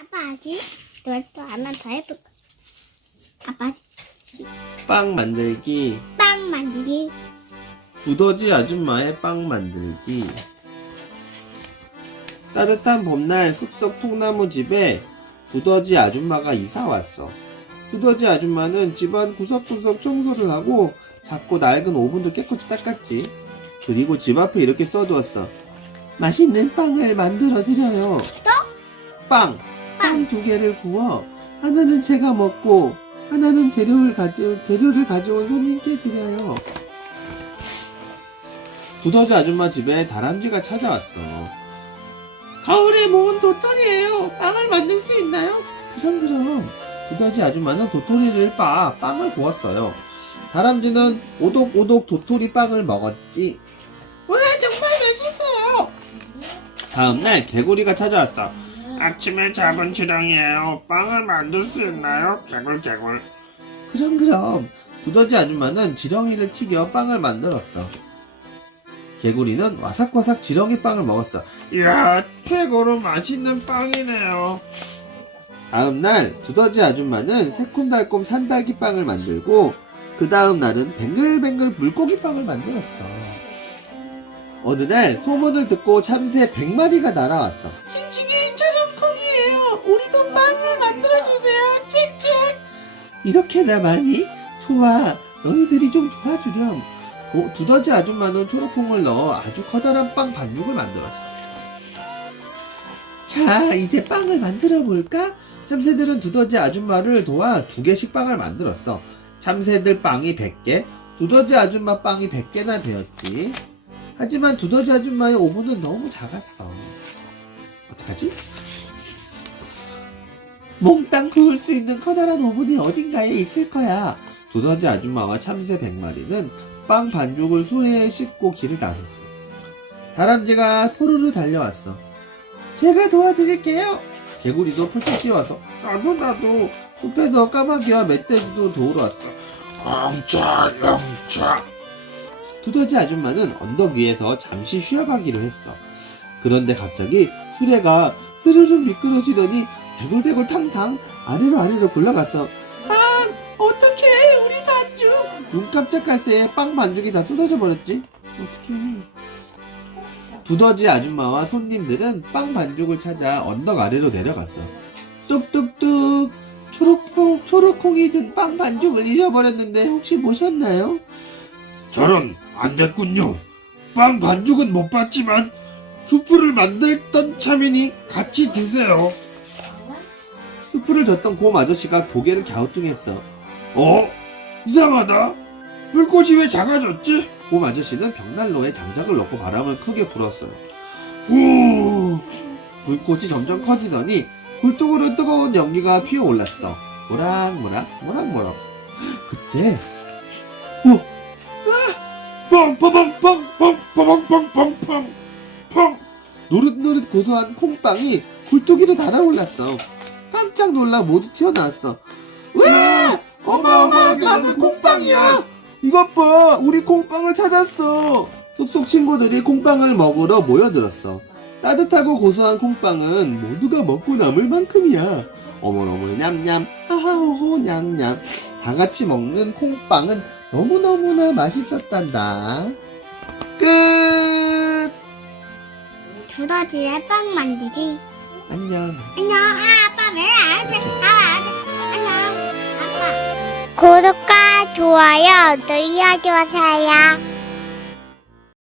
아빠 아직 너또 하나 더 해볼까? 아빠 빵 만들기 빵 만들기 두더지 아줌마의 빵 만들기 따뜻한 봄날 숲속 통나무 집에 두더지 아줌마가 이사 왔어. 두더지 아줌마는 집안 구석구석 청소를 하고 작고 낡은 오븐도 깨끗이 닦았지. 그리고 집 앞에 이렇게 써두었어. 맛있는 빵을 만들어 드려요. 빵! 빵 두 개를 구워 하나는 제가 먹고 하나는 재료를 가져 재료를 가져온 손님께 드려요. 두더지 아줌마 집에 다람쥐가 찾아왔어. 가을에 모은 도토리예요. 빵을 만들 수 있나요? 그럼 그럼. 두더지 아줌마는 도토리를 빻아 빵을 구웠어요. 다람쥐는 오독오독 도토리 빵을 먹었지. 와 정말 맛있어요. 다음날 개구리가 찾아왔어. 아침에 잡은 지렁이에요. 빵을 만들 수 있나요? 개굴 개굴. 그럼 그럼. 두더지 아줌마는 지렁이를 튀겨 빵을 만들었어. 개구리는 와삭와삭 지렁이 빵을 먹었어. 이야 최고로 맛있는 빵이네요. 다음 날 두더지 아줌마는 새콤달콤 산딸기 빵을 만들고 그 다음 날은 뱅글뱅글 물고기 빵을 만들었어. 어느 날 소문을 듣고 참새 100마리가 날아왔어. 싱싱이 빵을 만들어주세요. 칙칙. 이렇게나 많이? 좋아. 너희들이 좀 도와주렴. 도- 두더지 아줌마는 초록콩을 넣어 아주 커다란 빵 반죽을 만들었어. 자, 이제 빵을 만들어 볼까? 참새들은 두더지 아줌마를 도와 두 개씩 빵을 만들었어. 참새들 빵이 100개, 두더지 아줌마 빵이 100개나 되었지. 하지만 두더지 아줌마의 오븐은 너무 작았어. 어떡하지? 몽땅 구울 수 있는 커다란 오븐이 어딘가에 있을 거야. 두더지 아줌마와 참새 100마리는 빵 반죽을 수레에 싣고 길을 나섰어. 다람쥐가 토르르 달려왔어. 제가 도와드릴게요. 개구리도 펄쩍 뛰어와서 나도 나도. 숲에서 까마귀와 멧돼지도 도우러 왔어. 영차 영차. 두더지 아줌마는 언덕 위에서 잠시 쉬어가기로 했어. 그런데 갑자기 수레가 스르륵 미끄러지더니 대굴대굴 탕탕 아래로 아래로 굴러갔어. 아, 어떡해, 우리 반죽! 눈 깜짝할 새에 빵 반죽이 다 쏟아져 버렸지. 어떡해. 두더지 아줌마와 손님들은 빵 반죽을 찾아 언덕 아래로 내려갔어. 뚝뚝뚝 초록콩 초록콩이 든 빵 반죽을 잊어버렸는데 혹시 보셨나요? 저런 안 됐군요. 빵 반죽은 못 봤지만 수프를 만들던 참이니 같이 드세요. 수프를 줬던 곰 아저씨가 고개를 갸우뚱했어. 어? 이상하다. 불꽃이 왜 작아졌지? 곰 아저씨는 벽난로에 장작을 넣고 바람을 크게 불었어요. 후. 불꽃이 점점 커지더니 굴뚝으로 뜨거운 연기가 피어올랐어. 모락모락 모락모락. 그때 뻥뻥뻥뻥뻥뻥뻥뻥뻥 펑. 노릇노릇 고소한 콩빵이 굴뚝위로 달아올랐어. 깜짝 놀라 모두 튀어나왔어. 으아! 어마어마하게 많은 콩빵이야! 이것 봐! 우리 콩빵을 찾았어! 쏙쏙 친구들이 콩빵을 먹으러 모여들었어. 따뜻하고 고소한 콩빵은 모두가 먹고 남을 만큼이야. 어머너머 냠냠, 하하호호 냠냠. 다 같이 먹는 콩빵은 너무너무나 맛있었단다. 끝! 두더지의 빵 만들기 안녕. 안녕 아, 구독과 좋아요 눌러주세요.